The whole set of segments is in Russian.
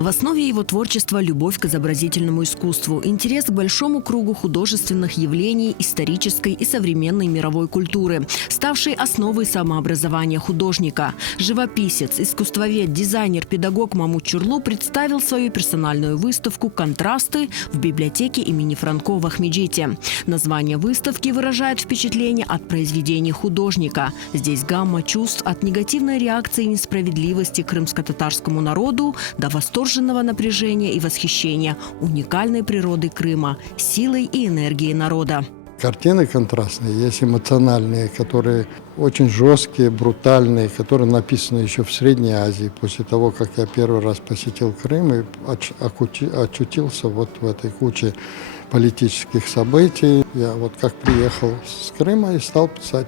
В основе его творчества – любовь к изобразительному искусству, интерес к большому кругу художественных явлений исторической и современной мировой культуры, ставшей основой самообразования художника. Живописец, искусствовед, дизайнер, педагог Мамут Чурлу представил свою персональную выставку «Контрасты» в библиотеке имени Франко в Ахмеджите. Название выставки выражает впечатление от произведений художника. Здесь гамма чувств от негативной реакции и несправедливости к крымско-татарскому народу до восторженного напряжения и восхищения уникальной природой Крыма, силой и энергией народа. Картины контрастные, есть эмоциональные, которые очень жесткие, брутальные, которые написаны еще в Средней Азии, после того, как я первый раз посетил Крым и очутился вот в этой куче политических событий. Я вот как приехал с Крыма и стал писать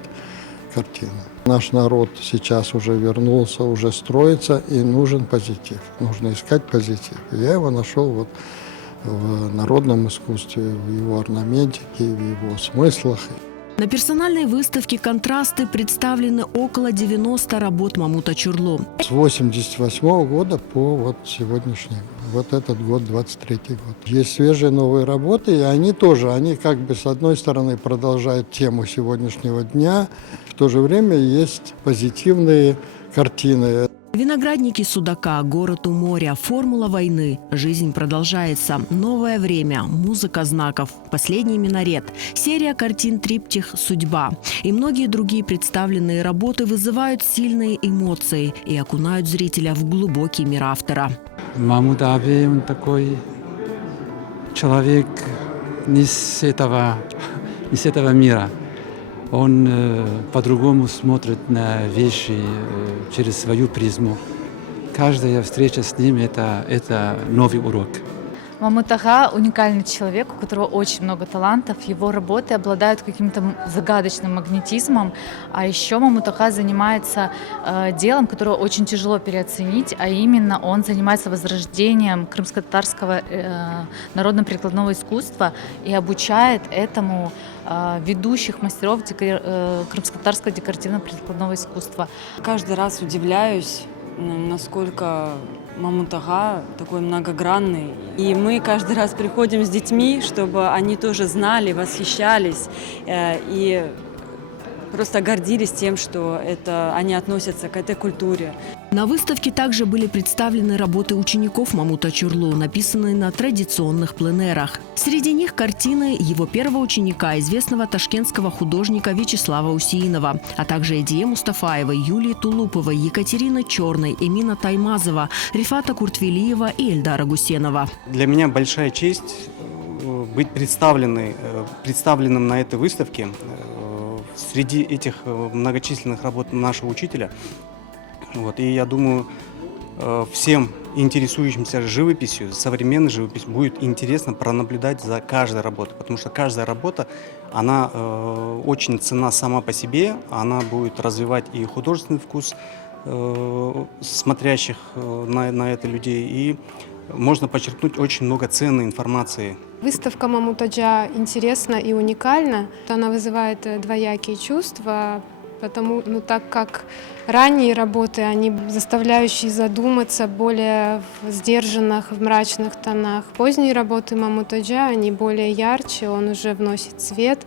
картины. Наш народ сейчас уже вернулся, уже строится, и нужен позитив. Нужно искать позитив. Я его нашел вот в народном искусстве, в его орнаментике, в его смыслах. На персональной выставке «Контрасты» представлены около 90 работ Мамута Чурлу. С 1988 года по вот сегодняшний, вот этот год, 23-й год. Есть свежие новые работы, и они как бы с одной стороны продолжают тему сегодняшнего дня, в то же время есть позитивные картины. Виноградники Судака, город у моря, формула войны. Жизнь продолжается. Новое время. Музыка знаков. Последний минарет. Серия картин «Триптих. Судьба». И многие другие представленные работы вызывают сильные эмоции и окунают зрителя в глубокий мир автора. Мамут Аби, он такой человек не с этого мира. Он по-другому смотрит на вещи через свою призму. Каждая встреча с ним – это новый урок. Мамут Ага – уникальный человек, у которого очень много талантов. Его работы обладают каким-то загадочным магнетизмом. А еще Мамут Ага занимается делом, которое очень тяжело переоценить, а именно он занимается возрождением крымско-татарского народно-прикладного искусства и обучает этому ведущих мастеров крымско-татарского декоративно-прикладного искусства. Каждый раз удивляюсь, насколько Мамут Ага такой многогранный. И мы каждый раз приходим с детьми, чтобы они тоже знали, восхищались и просто гордились тем, что они относятся к этой культуре. На выставке также были представлены работы учеников Мамута Чурлу, написанные на традиционных пленэрах. Среди них картины его первого ученика, известного ташкентского художника Вячеслава Усиинова, а также Эдие Мустафаевой, Юлии Тулуповой, Екатерины Черной, Эмина Таймазова, Рифата Куртвелиева и Эльдара Гусенова. Для меня большая честь быть представленным на этой выставке. Среди этих многочисленных работ нашего учителя. И я думаю, всем интересующимся живописью, современной живописью, будет интересно пронаблюдать за каждой работой, потому что каждая работа, она очень ценна сама по себе, она будет развивать и художественный вкус смотрящих на это людей, и можно подчеркнуть очень много ценной информации. Выставка Мамут Аджа интересна и уникальна. Она вызывает двоякие чувства, так как ранние работы, они заставляющие задуматься, более в сдержанных, в мрачных тонах. Поздние работы Мамут Аджа, они более ярче, он уже вносит цвет.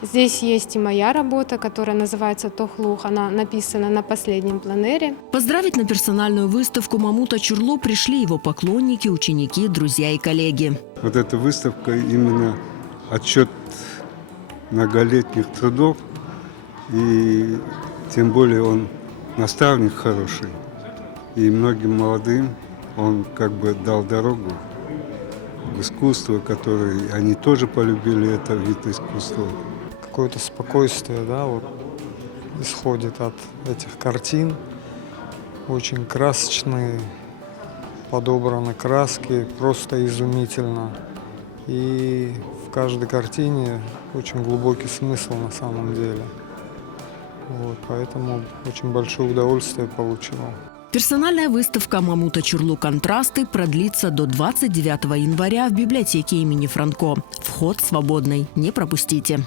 Здесь есть и моя работа, которая называется «Тохлух». Она написана на последнем пленэре. Поздравить на персональную выставку Мамута Чурлу пришли его поклонники, ученики, друзья и коллеги. Вот эта выставка именно отчет многолетних трудов, и тем более он наставник хороший. И многим молодым он как бы дал дорогу в искусство, которое они тоже полюбили, это вид искусства. Какое-то спокойствие, исходит от этих картин. Очень красочные, подобраны краски, просто изумительно. И в каждой картине очень глубокий смысл на самом деле. Поэтому очень большое удовольствие получил. Персональная выставка Мамута Чурлу «Контрасты» продлится до 29 января в библиотеке имени Франко. Вход свободный, не пропустите.